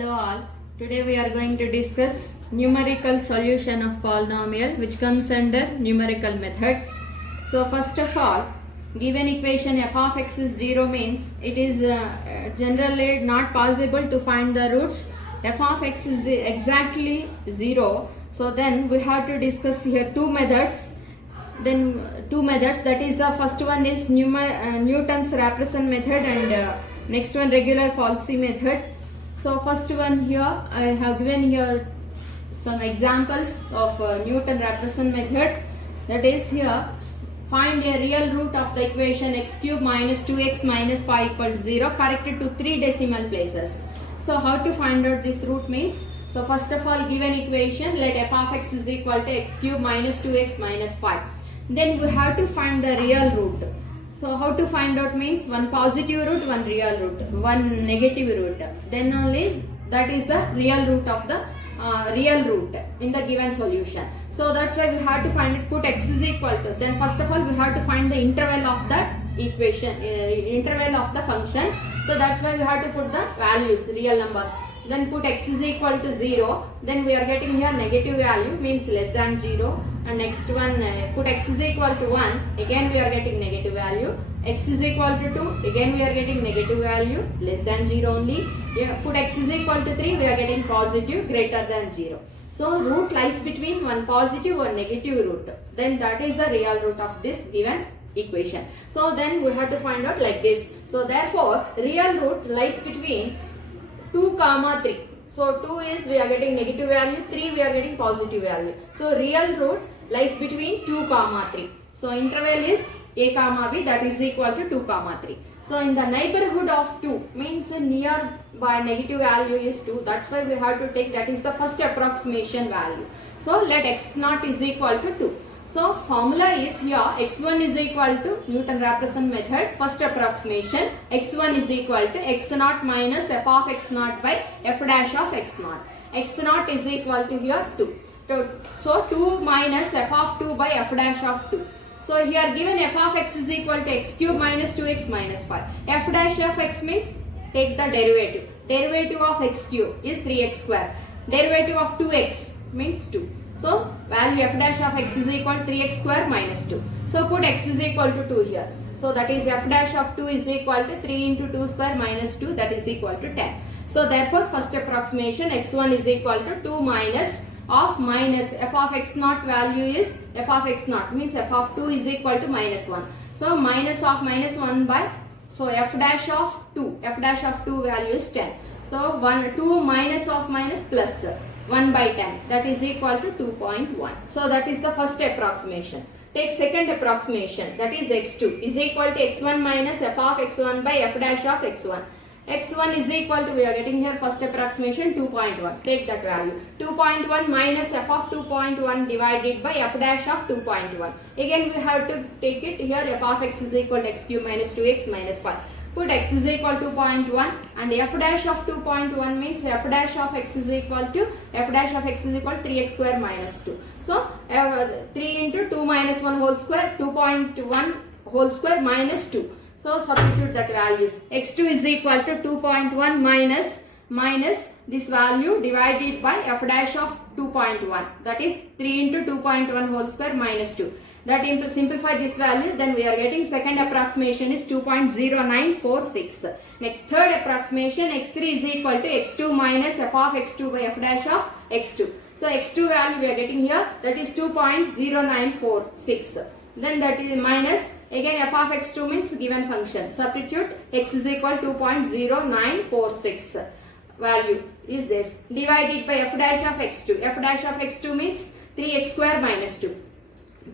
Hello all. Today we are going to discuss numerical solution of polynomial which comes under numerical methods. So first of all, given equation f of x is 0 means it is generally not possible to find the roots. F of x is exactly 0. So then we have to discuss here two methods. That is, the first one is Newton's Raphson method and next one regular Falsy method. So first one here I have given here some examples of Newton-Raphson method. That is, here find a real root of the equation x cube minus 2x minus 5 equal to 0 corrected to 3 decimal places. So how to find out this root means, so first of all, given equation, let f of x is equal to x cube minus 2x minus 5. Then we have to find the real root. So how to find out means, one positive root, one real root, one negative root. Then only that is the real root of the real root in the given solution. So that's why we have to find it, put x is equal to, then first of all we have to find the interval of that equation, interval of the function. So that's why we have to put the values, real numbers. Then put x is equal to 0, then we are getting here negative value means less than 0, and next one put x is equal to 1, again we are getting negative value, x is equal to 2, again we are getting negative value, less than 0 only. Put x is equal to 3, we are getting positive, greater than 0. So root lies between one positive or negative root, then that is the real root of this given equation. So then we have to find out like this. So therefore real root lies between 2, 3. So 2 is we are getting negative value, 3 we are getting positive value. So real root lies between 2, 3. So interval is a, b, that is equal to 2, 3. So in the neighborhood of 2 means nearby negative value is 2. That's why we have to take, that is the first approximation value. So let x naught is equal to 2. So formula is here, x1 is equal to Newton-Raphson method, first approximation, x1 is equal to x naught minus f of x naught by f dash of x naught. X naught is equal to here 2. So 2 minus f of 2 by f dash of 2. So here given f of x is equal to x cube minus 2x minus 5. F dash of x means take the derivative. Derivative of x cube is 3x square. Derivative of 2x means 2. So value f dash of x is equal to 3x square minus 2. So put x is equal to 2 here. So that is f dash of 2 is equal to 3 into 2 square minus 2, that is equal to 10. So therefore first approximation x1 is equal to 2 minus f of x naught value is f of x naught means f of 2 is equal to minus 1. So minus of minus 1 by, so f dash of 2 value is 10. So 2 minus of minus plus 1 by 10, that is equal to 2.1. So that is the first approximation. Take second approximation, that is x2 is equal to x1 minus f of x1 by f dash of x1. x1 is equal to, we are getting here first approximation 2.1. Take that value. 2.1 minus f of 2.1 divided by f dash of 2.1. Again we have to take it here, f of x is equal to x cube minus 2x minus 5. Put x is equal to 2.1 and f dash of 2.1 means f dash of x is equal to 3x square minus 2. So 3 into 2 minus 1 whole square, 2.1 whole square minus 2. So substitute that values. x2 is equal to 2.1 minus this value divided by f dash of 2.1, that is 3 into 2.1 whole square minus 2. That simplify this value, then we are getting second approximation is 2.0946. Next third approximation, x3 is equal to x2 minus f of x2 by f dash of x2. So x2 value we are getting here, that is 2.0946. Then that is minus, again f of x2 means given function. Substitute x is equal to 2.0946. Value is this, divided by f dash of x2. F dash of x2 means 3x square minus 2.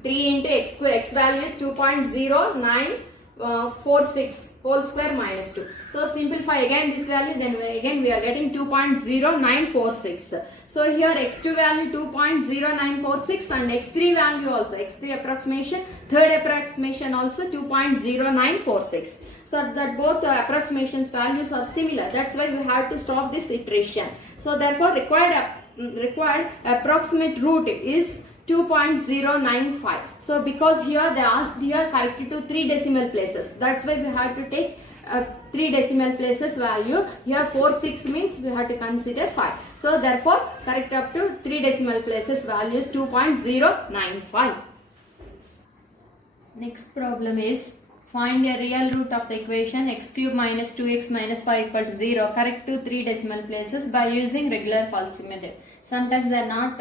3 into x square, x value is 2.0946 whole square minus 2. So simplify again this value, then again we are getting 2.0946. So here x2 value 2.0946 and x3 value also, x3 approximation, third approximation also 2.0946. So that both approximations values are similar. That's why we have to stop this iteration. So therefore required approximate root is 2.095. So because here they asked here correct it to 3 decimal places. That's why we have to take 3 decimal places value. Here 46 means we have to consider 5. So therefore correct up to 3 decimal places value is 2.095. Next problem is find a real root of the equation x cube minus 2x minus 5 equal to 0. Correct to 3 decimal places by using regular falsy method. Sometimes they are not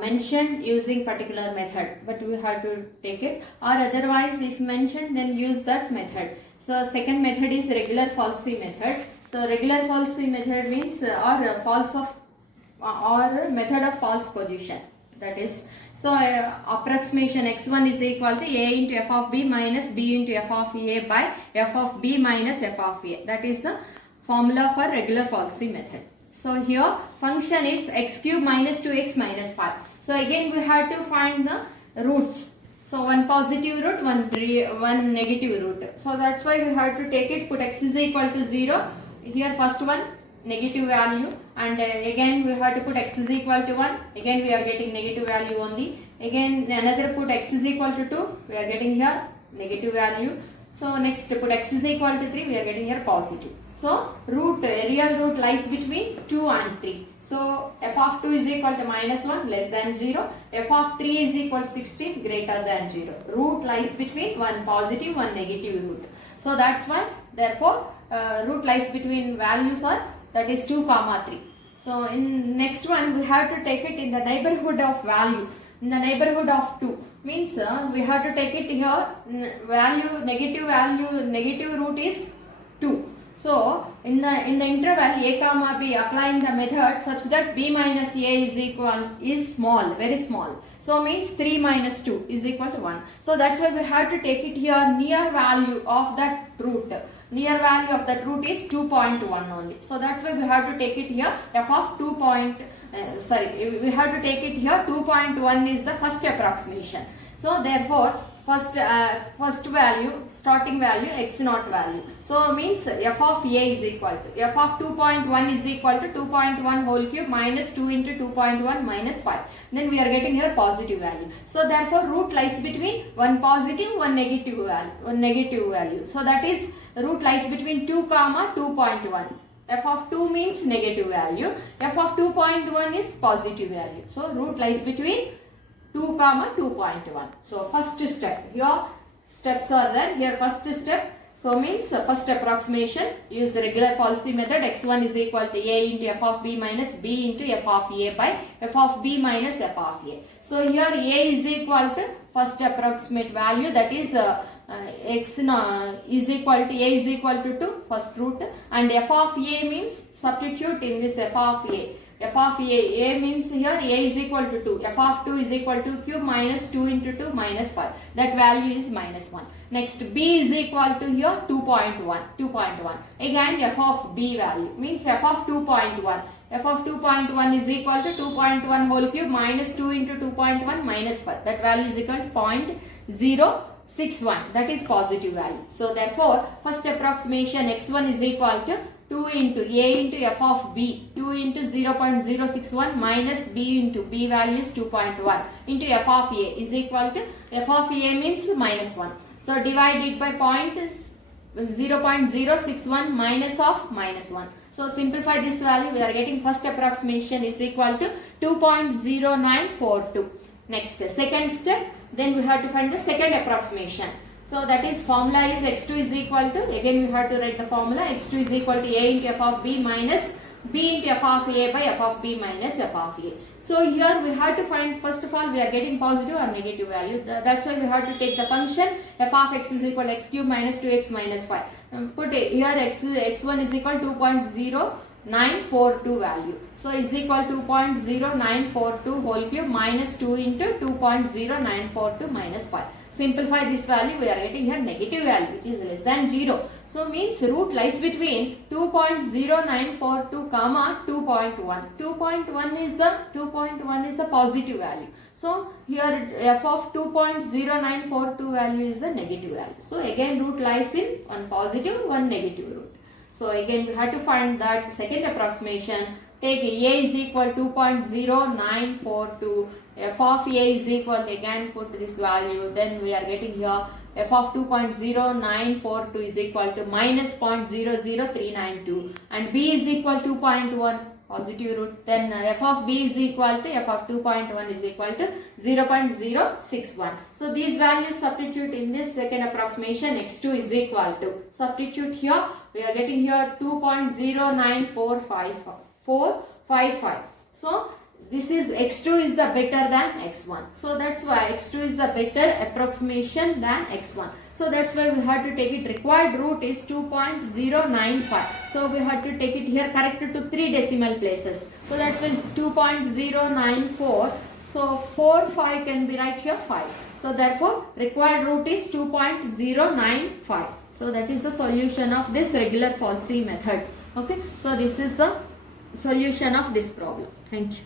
mentioned using particular method, but we have to take it, or otherwise if mentioned then use that method. So second method is regular falsy method. So regular falsy method means or false of or method of false position, that is. So approximation x1 is equal to a into f of b minus b into f of a by f of b minus f of a. That is the formula for regular falsy method. So here function is x cube minus 2x minus 5. So again we have to find the roots. So one positive root, one negative root. So that's why we have to take it, put x is equal to 0. Here first one negative value, and again we have to put x is equal to 1. Again we are getting negative value only. Again another put x is equal to 2. We are getting here negative value. So next put x is equal to 3. We are getting here positive. So root, real root lies between 2 and 3. So f of 2 is equal to minus 1 less than 0. F of 3 is equal to 16 greater than 0. Root lies between one positive, one negative root. So that's why therefore root lies between values are, that is 2 comma 3. So in next one we have to take it in the neighborhood of value, in the neighborhood of 2. Means we have to take it here value, negative root is 2. So in the interval a comma b, applying the method such that b minus a is small, very small. So means 3 minus 2 is equal to 1. So that's why we have to take it here near value of that root. Near value of that root is 2.1 only. So that's why we have to take it here f of we have to take it here 2.1 is the first approximation. So therefore first value, starting value x naught value. So means f of a is equal to f of 2.1 is equal to 2.1 whole cube minus 2 into 2.1 minus 5. Then we are getting here positive value. So therefore root lies between one positive, one negative value. So that is root lies between 2 comma 2.1. f of 2 means negative value. F of 2.1 is positive value. So root lies between 2 comma 2.1. So first step, here steps are there. Here first step, so means first approximation, use the regular falsy method. x1 is equal to a into f of b minus b into f of a by f of b minus f of a. So here a is equal to first approximate value, that is x is equal to a is equal to 2, first root, and f of a means substitute in this f of a. F of a means here a is equal to 2. F of 2 is equal to cube minus 2 into 2 minus 5. That value is minus 1. Next b is equal to here 2.1. Again f of b value means f of 2.1. F of 2.1 is equal to 2.1 whole cube minus 2 into 2.1 minus 5. That value is equal to 0.061. That is positive value. So therefore first approximation x1 is equal to 2 into a into f of b, 2 into 0.061 minus b into b value is 2.1 into f of a is equal to f of a means minus 1. So divide it by 0.061 minus of minus 1. So simplify this value, we are getting first approximation is equal to 2.0942. Next second step, then we have to find the second approximation. So that is formula is x2 is equal to, again we have to write the formula, x2 is equal to a into f of b minus b into f of a by f of b minus f of a. So here we have to find, first of all we are getting positive or negative value. That's why we have to take the function f of x is equal to x cube minus 2x minus 5. Put it here x1 is equal to 2.0942 value. So is equal to 2.0942 whole cube minus 2 into 2.0942 minus 5. Simplify this value, we are getting here negative value which is less than 0. So means root lies between 2.0942 comma 2.1. 2.1 is the positive value. So here f of 2.0942 value is the negative value. So again root lies in one positive, one negative root. So again we have to find that second approximation. Take a is equal to 2.0942 f of a is equal, again put this value, then we are getting here f of 2.0942 is equal to minus 0.00392 and b is equal to 2.1 positive root, then f of b is equal to f of 2.1 is equal to 0.061. So these values substitute in this second approximation, x2 is equal to, substitute here, we are getting here 2.0945. So this is x2 is the better than x1. So that's why x2 is the better approximation than x1. So that's why we have to take it, required root is 2.095. So we have to take it here corrected to 3 decimal places. So that's why it's 2.094. So 5 can be right here 5. So therefore required root is 2.095. So that is the solution of this regular false C method. Okay. So this is the solution of this problem. Thank you.